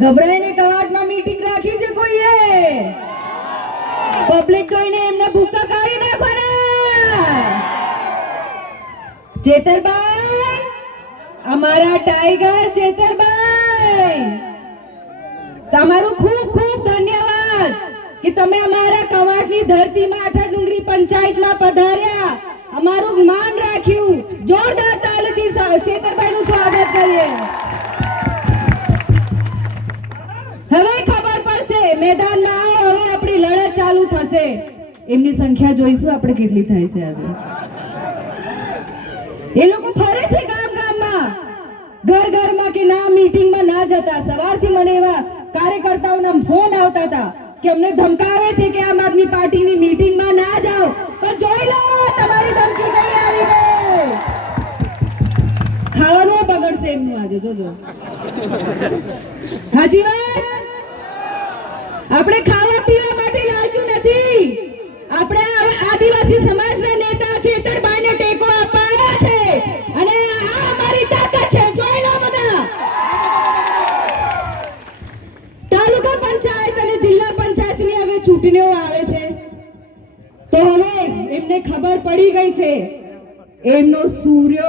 ગભરાઈને કવાટમાં meeting રાખી છે કોઈએ? Public જોઈને એમને ભૂકા કાઢી નાખવાના. ચેતરભાઈ, અમારા ટાઈગર ચેતરભાઈ, તમારું ખૂબ ખૂબ ધન્યવાદ કે તમે અમારા કવાટની ધરતીમાં આઠા ડુંગરી પંચાયતમાં પધાર્યા. અમારું માન રાખ્યું. જોરદાર તાલીથી ચેતરભાઈનું સ્વાગત કરીએ. હવે ખબર પડશે, મેદાનમાં આવો, હવે આપણી લડત ચાલુ થશે. એમની સંખ્યા જોઈશું આપણે કેટલી થાય છે આજે. એ લોકો ફરે છે ગામ ગામમાં. ઘર ઘરમાં કે ના, મીટિંગમાં ના જતા. સવારથી મને એવા કાર્યકર્તાઓના ફોન આવતા હતા કે અમને ધમકાવે છે કે આમ આદમી પાર્ટીની મીટિંગમાં ખાવાનું એમનું આજે, જોજો. હાજી આપણે ખાવા પીવા માટે લાલચુ નથી. આપણે આદિવાસી સમાજના નેતા ચેતરભાઈને ટેકો આપવા છે. અને આ અમારી તાકાત છે. જોઈ લો બધા. તાલુકા પંચાયત અને જિલ્લા પંચાયતની હવે ચૂંટણીઓ આવે છે. તો હવે એમને ખબર પડી ગઈ છે. એમનો સૂર્ય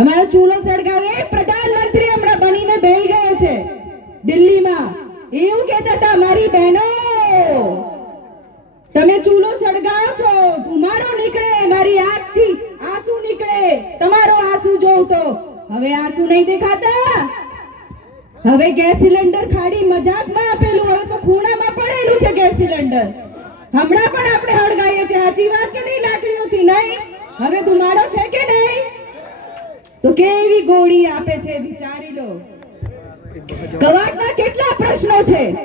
અમારો ચૂલો સળગાવે પ્રધાનમંત્રી હમણાં બનીને બેહી ગયો છે દિલ્હીમાં. એવું કહેતા હતા મારી બહેનો, તમે ચૂલો સળગાવો છો ધુમારો નીકળે, મારી આંખથી આંસુ નીકળે, તમારો આંસુ જોઉં તો હવે આંસુ નહીં દેખાતા. હવે ગેસ સિલિન્ડર ખાડી મજાકમાં આપેલું, હવે તો ખૂણામાં પડેલું છે ગેસ સિલિન્ડર. હમણાં પણ આપણે હળગાઈએ છીએ. સાચી વાત કે નહીં લાકડીઓથી નહીં? હવે ધુમાડો છે કે નહીં? તો કેવી ગોળી આપે છે, વિચારી લો. કવાટના કેટલા પ્રશ્નો છે?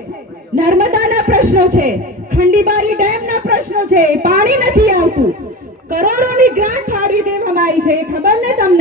નર્મદાના પ્રશ્નો છે, ખંડીબારી ડેમના પ્રશ્નો છે પાણી નથી આવતું. કરોડોની ગ્રાન્ટ ફાળવી દેવામાં આવી છે ખબર ને તમને?